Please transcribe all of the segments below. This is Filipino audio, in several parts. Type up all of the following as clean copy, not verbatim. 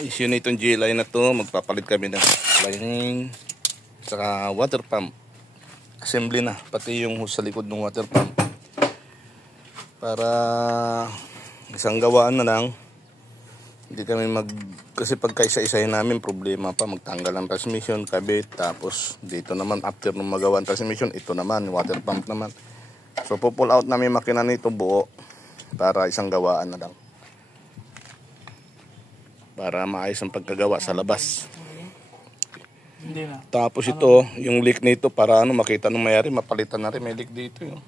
issue na itong GLI na to. Magpapalit kami ng lining saka water pump assembly na, pati yung hose sa likod ng water pump, para isang gawaan na lang. Hindi kami kasi pagkaisa-isahin namin problema pa, magtanggal ang transmission, kabit, tapos dito naman after nung magawa ang transmission, ito naman water pump naman. So pull out namin makina nito buo para isang gawaan na lang, para maayos ang pagkagawa sa labas. Hindi na. Tapos ito, yung leak nito, para makita nung mayari, mapalitan na rin, may leak dito yun.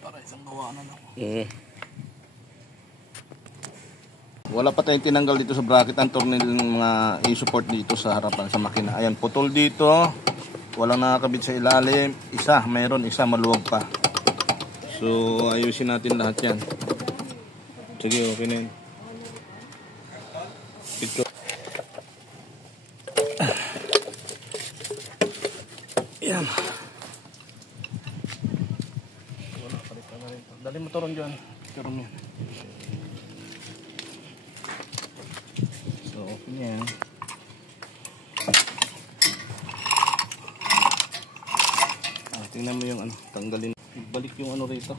Para isang gawaan na lang. Wala pa tayong tinanggal dito sa bracket ang tornil ng mga i-support dito sa harapan sa makina. Ayan, putol dito. Walang nakakabit sa ilalim. Isa, mayroon. Isa, maluwag pa. So, ayusin natin lahat yan. Sige, okay na yun. Ito. Ayan. Wala, palitan na rin. Dali mo toron dyan. Toron yan. So, okay na yan. Tingnan mo yung tanggalin. Ibalik yung rito.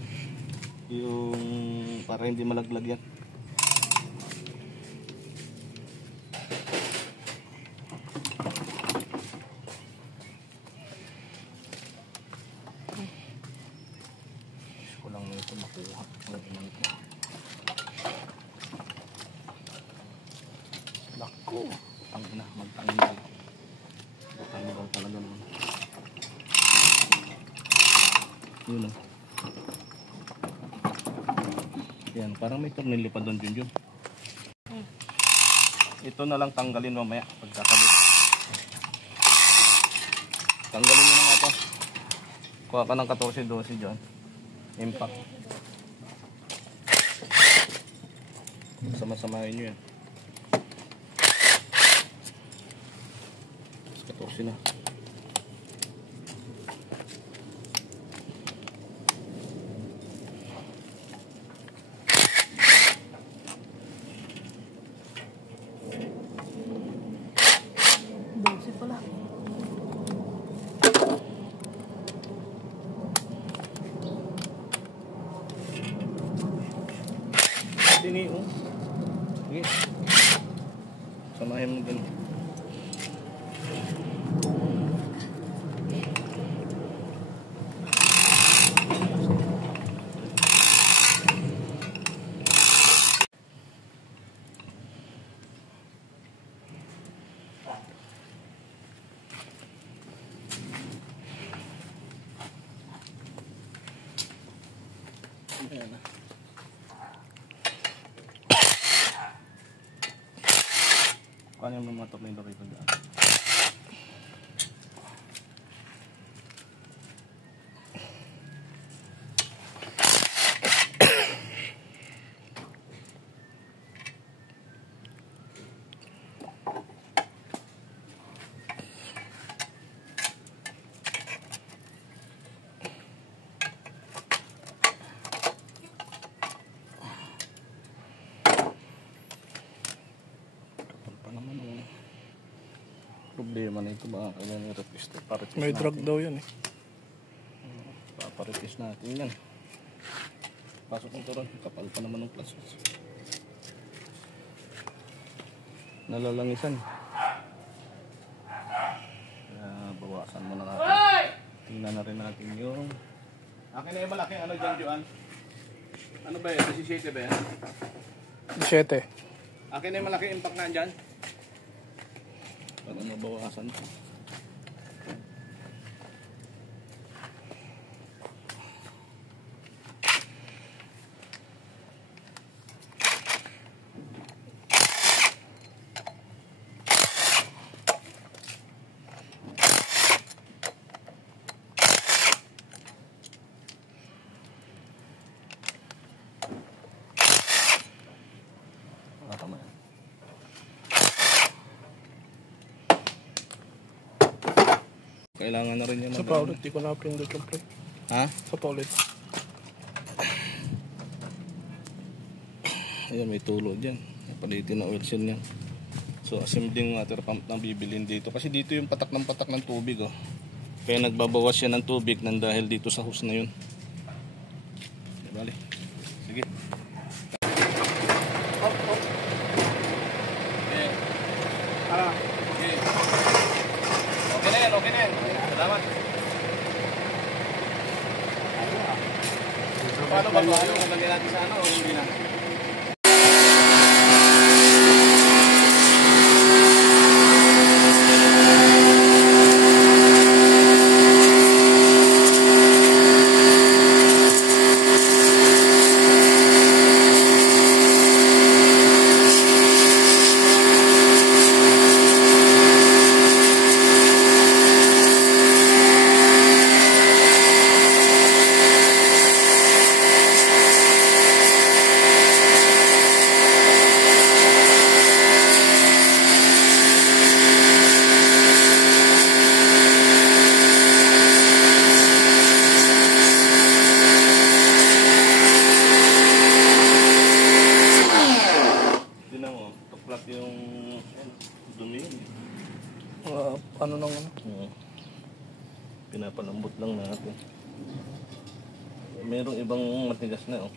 Yung para hindi malaglag yan. Gusto ko lang na ito makuha. Lako. Magtanggal. Magtanggal talaga naman. Yun o. Yan, parang may tornilyo pa doon, Junjun. Ito na lang tanggalin mamaya pagkakabit. Tanggalin mo na nga ito. Kuha ka ng 14-12 dyan. Impact. Sama-samahin nyo yan. 14 na. Ini sige, samahin mo din. Ayan na. Paano yung mga tornilyo rito dyan? Problema na ito, baka kailangan i-replace. May drag daw yan eh. Papareplace natin yan. Pasok ng turon, kapal pa naman ng plastic. Nalalangisan. Kaya bawasan mo na natin. Tingnan na rin natin yung... Akin na yung malaking dyan, Joan? Ano ba yan? 17 ba yan? 17. Akin na yung malaking impact na dyan? Para mabawasan ito. Tama yan. Kailangan na rin yan. Sa paulit, di ko na-prindot yung pre. Ha? Sa paulit. Ayan, may tulo dyan. Palitin na oil seal niya. So assembling water pump nang bibilin dito. Kasi dito yung patak ng tubig oh. Kaya nagbabawas siya ng tubig nang dahil dito sa hose na yun. Bale. Sige. Okay. Okay. Okay na yan, okay na yan. Salamat. Paano ba ba? Ano? Lagyan natin sa ano o hindi na? Ano nang ano? Pinapalambot lang natin. Merong ibang matigas na oh.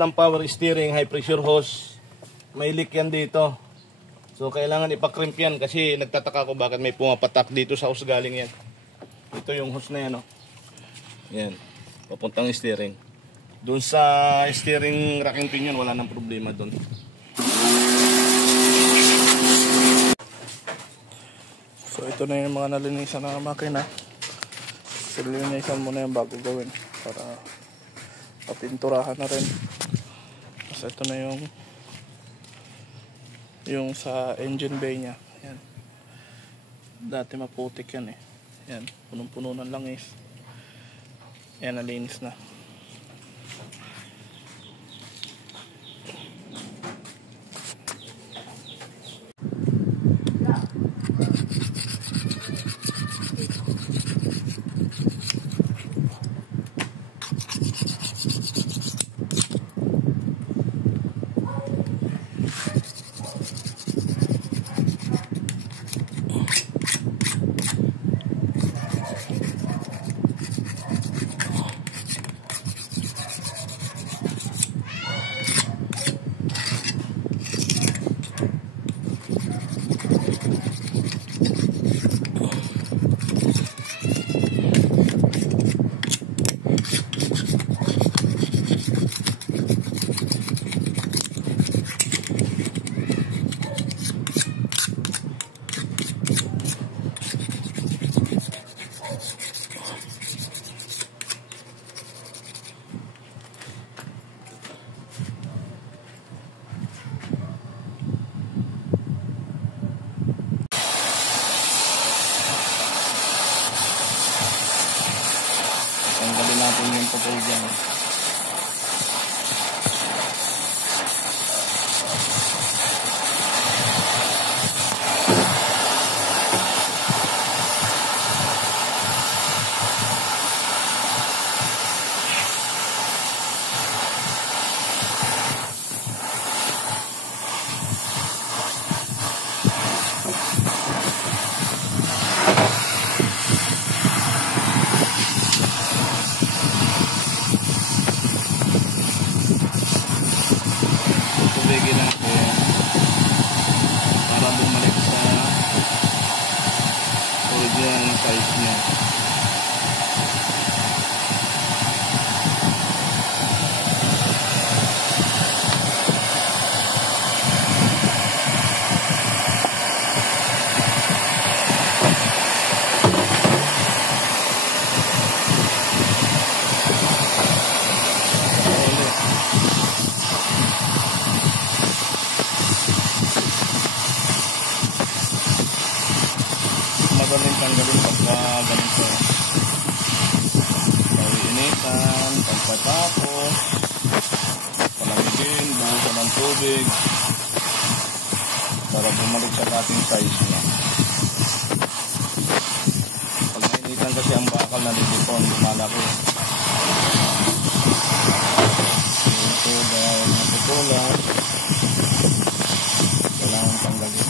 Ng power steering, high pressure hose, may leak yan dito. So kailangan ipakrimp yan kasi nagtataka ko bakit may pumapatak dito sa hose galing yan. Ito yung hose na yan oh. Yan, papuntang steering. Doon sa steering racking pinion wala nang problema doon. So ito na yung mga nalinisan na makina. Silinisan mo na yung bago gawin para papinturahan na rin. Tapos ito na yung sa engine bay nya. Yan. Dati maputik yan eh. Yan, punong-puno ng langis. Yan, nalinis na. tanggalin pagka ganito. Initan, pagkatapos palamigin, buhusan ng tubig para bumalik sa ating size niya. Pag nainitan kasi ang bakal na lilipon, lumalaki. Ito dahil naputulan, kailangan tanggalin.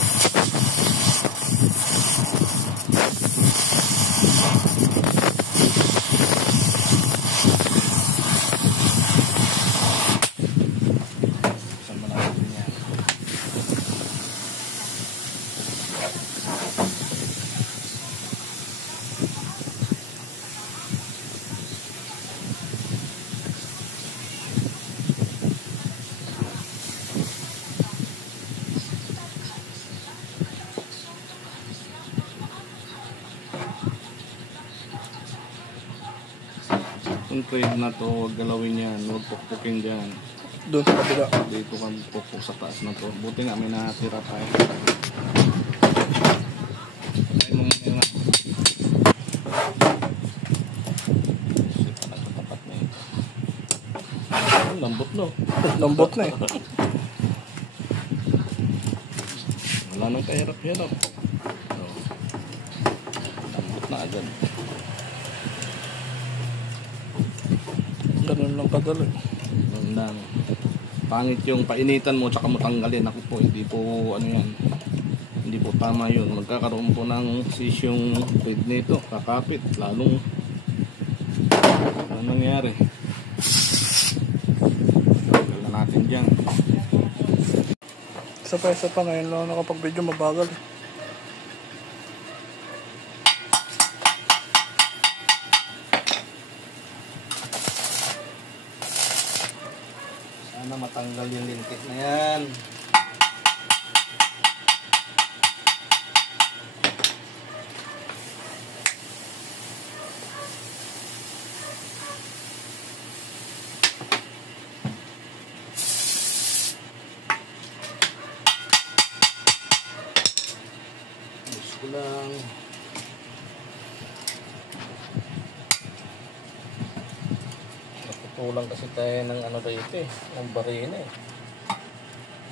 Yung thread na to, huwag galawin yan, huwag pukpukin dyan. Doon sa kabila. Dito ka pukpuk sa taas na to. Buti nga may natira tayo. Patay mo muna yun. Sipa na katapat na yun. Oh, lambot no. Lambot na eh. Wala nang kahirap-hirap. Oh. Lambot na agad. Ganun lang kadali. Lang. Pangit yung painitan mo tsaka mo tanggalin. Ako po, hindi po ano yan. Hindi po tama yun. Magkakaroon po ng sisyong thread nito. Kakapit. Lalong ano nangyari. Tagal na natin dyan. Isa pa ngayon lang nakapag-video mabagal eh. Sana matanggal yung lintik na yan. Ayos ko lang. Kulang kasi tayo ng ano rito eh, ng barina eh.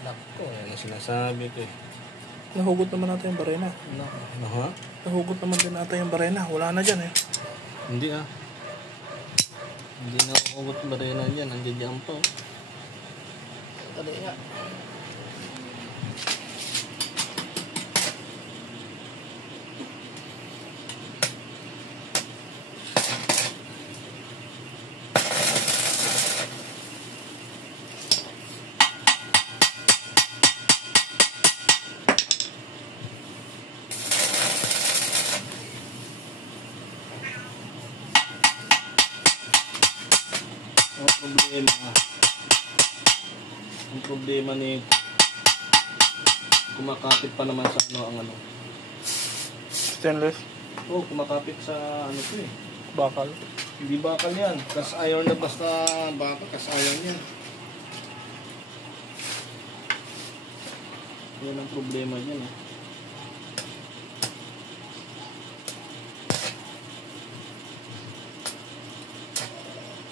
Nakko, yan ang sinasabi ko eh. Nahugot naman natin yung barena. Ha? Nahugot naman din natin yung barena. Wala na dyan eh. Hindi ah. Hindi na ugot barina dyan, nandiyan dyan pa. Tali nga. Ang problema ni kumakapit pa naman sa ano ang ano. Stainless. Oh, kumakapit sa ano to eh. Bakal. Hindi bakal yan. Cast iron na basta bakal, cast iron yan. Yan ang problema dyan eh.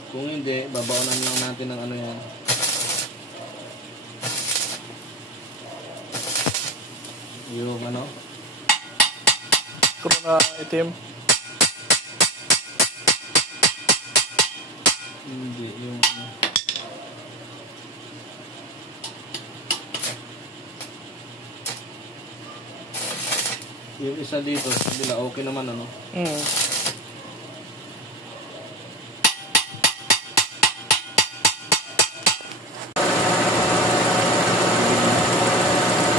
Kung hindi, babawanan lang natin ng ano yan. Yung ano? Screw na itim. Hindi, yung ano. Yung isa dito, sa kabila, okay naman ano.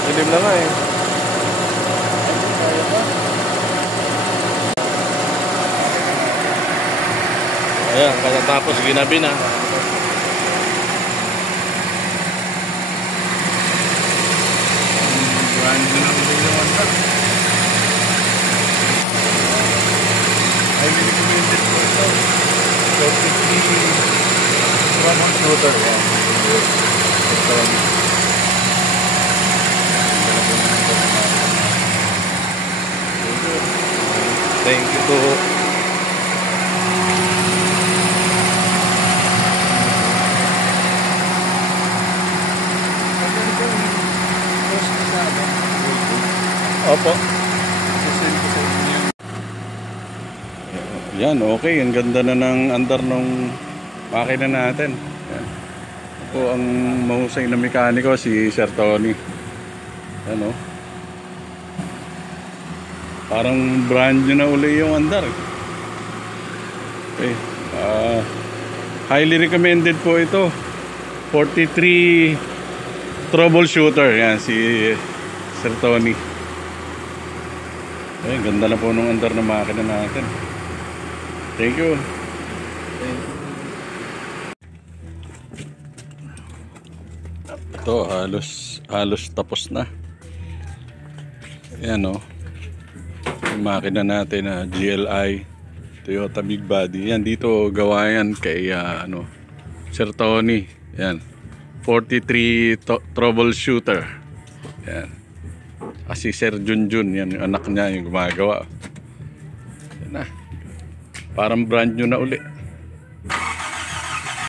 Dilim na nga eh. Ayan, pagkatapos ginabi na. I will give this person. So 50 1 shooter. Thank you po. Opo. Yan, okay. Ang ganda na ng andar ng makina natin. Yan. Ako ang mahusay na mekaniko, si Sir Tony. Ano? Parang brand new na uli yung andar. Okay. Highly recommended po ito. 43 troubleshooter. Yan, si Sir Tony. Ay, ganda na po nung andar na makina natin. Thank you. Ito, halos tapos na. Ayan o. Yung makina natin na GLI Toyota Big Body. Yan, dito gawa yan kay Sir Tony. Yan. 43 troubleshooter. Yan. Kasi Sir Junjun, yan yung anak niya yung gumagawa. Yan na. Parang brand new na uli.